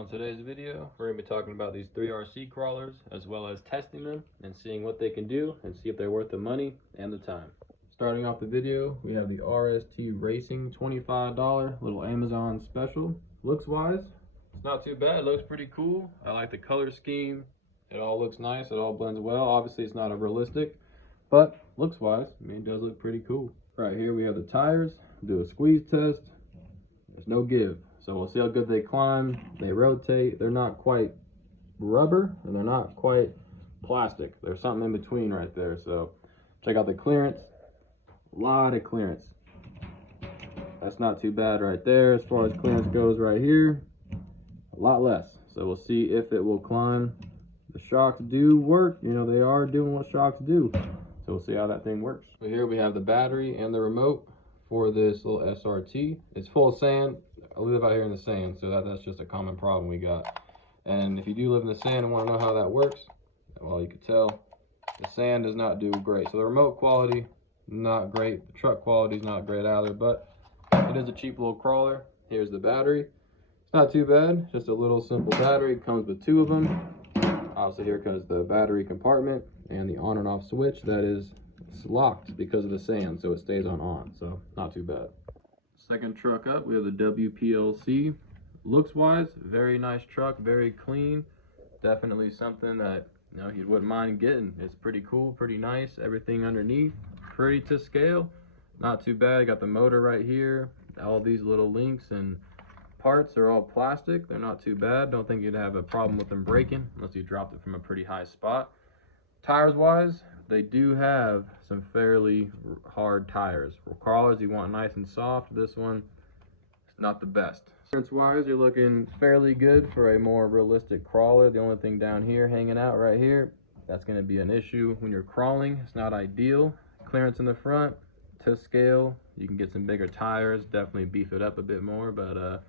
On today's video, we're going to be talking about these 3RC crawlers, as well as testing them and seeing what they can do and see if they're worth the money and the time. Starting off the video, we have the RST Racing $25 little Amazon special. Looks wise, it's not too bad. It looks pretty cool. I like the color scheme. It all looks nice. It all blends well. Obviously, it's not a realistic, but looks wise, I mean, it does look pretty cool. Right here, we have the tires. Do a squeeze test. There's no give. So we'll see how good they climb, they rotate. They're not quite rubber and they're not quite plastic. There's something in between right there. So check out the clearance. A lot of clearance. That's not too bad right there. As far as clearance goes right here, a lot less. So we'll see if it will climb. The shocks do work. You know, they are doing what shocks do. So we'll see how that thing works. So here we have the battery and the remote for this little SRT. It's full of sand. I live out here in the sand, so that's just a common problem we got. And if you do live in the sand and want to know how that works, well, you can tell the sand does not do great. So the remote quality, not great. The truck quality is not great either, but it is a cheap little crawler. Here's the battery. It's not too bad, just a little simple battery. It comes with two of them. Obviously here comes the battery compartment and the on and off switch that is locked because of the sand, so it stays on, so not too bad. Second truck up, we have the wplc. Looks wise, very nice truck, very clean. Definitely something that, you know, you wouldn't mind getting. It's pretty cool, pretty nice. Everything underneath, pretty to scale. Not too bad. Got the motor right here. All these little links and parts are all plastic. They're not too bad. Don't think you'd have a problem with them breaking unless you dropped it from a pretty high spot. Tires wise, they do have some fairly hard tires. For crawlers, you want nice and soft. This one is not the best. Clearance wise, you're looking fairly good for a more realistic crawler. The only thing down here, hanging out right here, that's going to be an issue when you're crawling. It's not ideal. Clearance in the front, to scale. You can get some bigger tires, definitely beef it up a bit more, but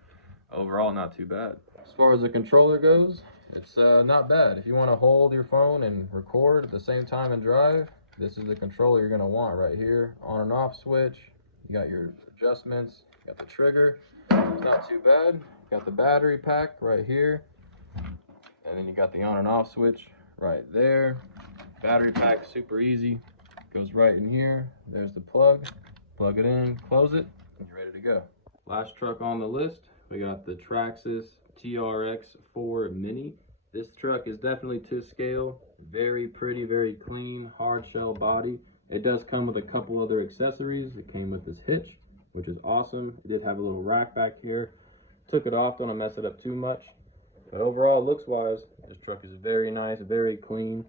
overall, not too bad. As far as the controller goes, it's not bad. If you want to hold your phone and record at the same time and drive, this is the controller you're going to want right here. On and off switch. You got your adjustments. You got the trigger. It's not too bad. You got the battery pack right here. And then you got the on and off switch right there. Battery pack, super easy. Goes right in here. There's the plug. Plug it in, close it, and you're ready to go. Last truck on the list, we got the Trx4m. This truck is definitely to scale. Very pretty, very clean, hard shell body. It does come with a couple other accessories. It came with this hitch, which is awesome. It did have a little rack back here. Took it off, don't want to mess it up too much. But overall, looks wise, this truck is very nice, very clean.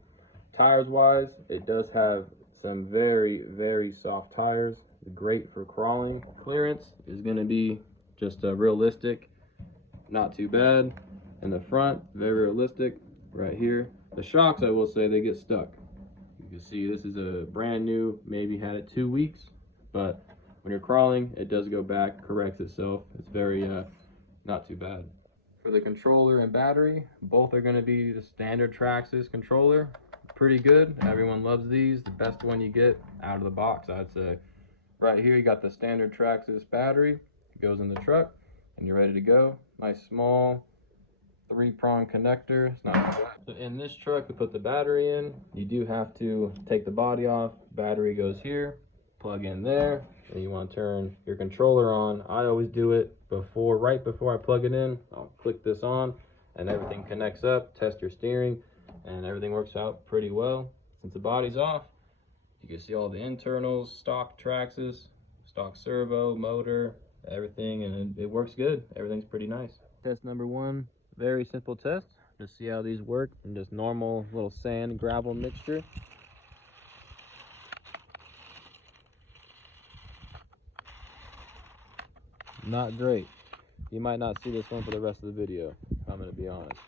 Tires wise, it does have some very, very soft tires. Great for crawling. Clearance is going to be just a realistic, not too bad. In the front, very realistic right here. The shocks, I will say, they get stuck. You can see this is a brand new, maybe had it 2 weeks, but when you're crawling, it does go back, corrects itself. It's very not too bad. For the controller and battery, both are going to be the standard Traxxas controller. Pretty good. Everyone loves these. The best one you get out of the box, I'd say. Right here, you got the standard Traxxas battery. It goes in the truck, and you're ready to go. Nice small 3-prong connector. It's not too bad. So in this truck, we put the battery in. You do have to take the body off. Battery goes here. Plug in there. And you want to turn your controller on. I always do it right before I plug it in. I'll click this on, and everything connects up. Test your steering, and everything works out pretty well. Since the body's off, you can see all the internals, stock Traxxas, stock servo, motor, everything, and it works good. Everything's pretty nice. Test number one, very simple test. Just see how these work in just normal little sand gravel mixture. Not great. You might not see this one for the rest of the video, I'm going to be honest.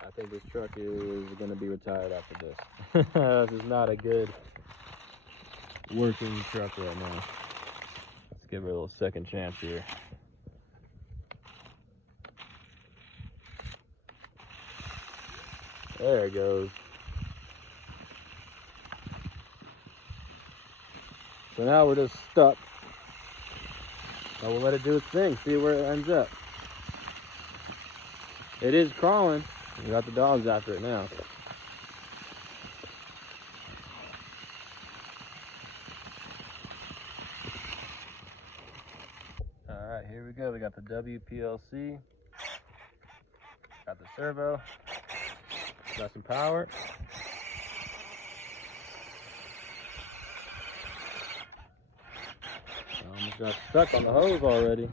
I think this truck is going to be retired after this. This is not a good working truck right now. Let's give her a little second chance here. There it goes. So now we're just stuck. So we'll let it do its thing, see where it ends up. It is crawling. We got the dogs after it now. Alright, here we go. We got the WPLC. Got the servo. Got some power. Almost got stuck on the hose already.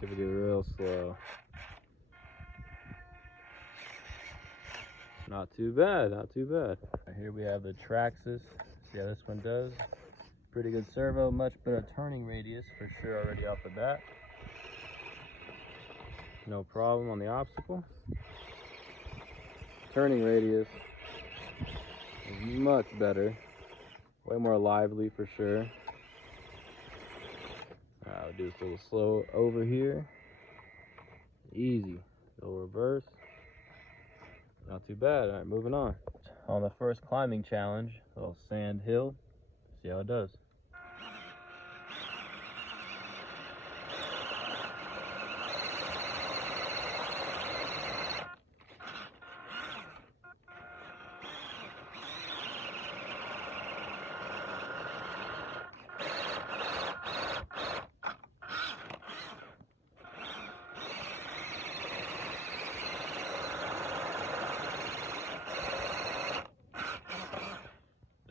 See if we get real slow. Not too bad, not too bad. Here we have the Trx4m. See how this one does. Pretty good servo, much better turning radius for sure already off the bat. No problem on the obstacle. Turning radius is much better. Way more lively for sure. I'll do this a little slow over here. Easy. Little reverse. Not too bad. Alright, moving on. On the first climbing challenge, a little sand hill. See how it does.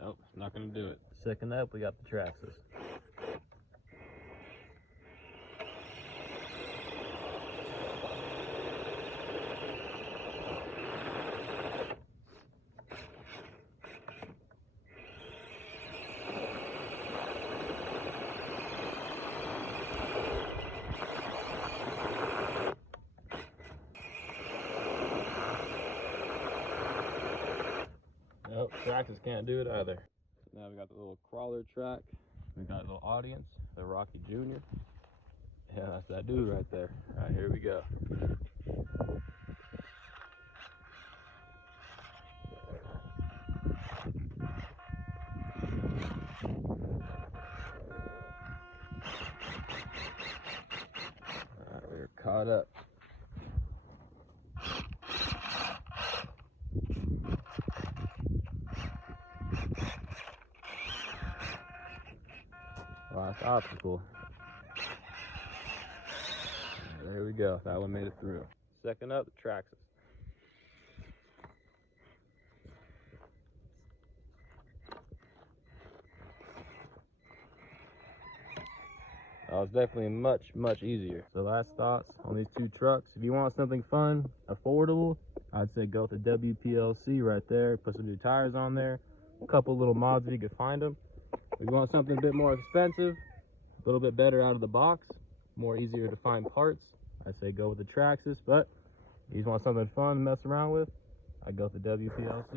Nope, not gonna do it. Second up, we got the Trx4m. Nope, Trx4m can't do it either. Now we got the little crawler track. We got a little audience, the Rocky Jr. Yeah, that's that dude right there. Alright, here we go. Alright, we're caught up. Last obstacle. There we go. That one made it through. Second up, the Trx4m. That was definitely much easier. So last thoughts on these two trucks. If you want something fun, affordable, I'd say go with the WPLC right there. Put some new tires on there. A couple little mods if you could find them. If you want something a bit more expensive, a little bit better out of the box, more easier to find parts, I'd say go with the Trx4m. But if you just want something fun to mess around with, I'd go with the WPLC.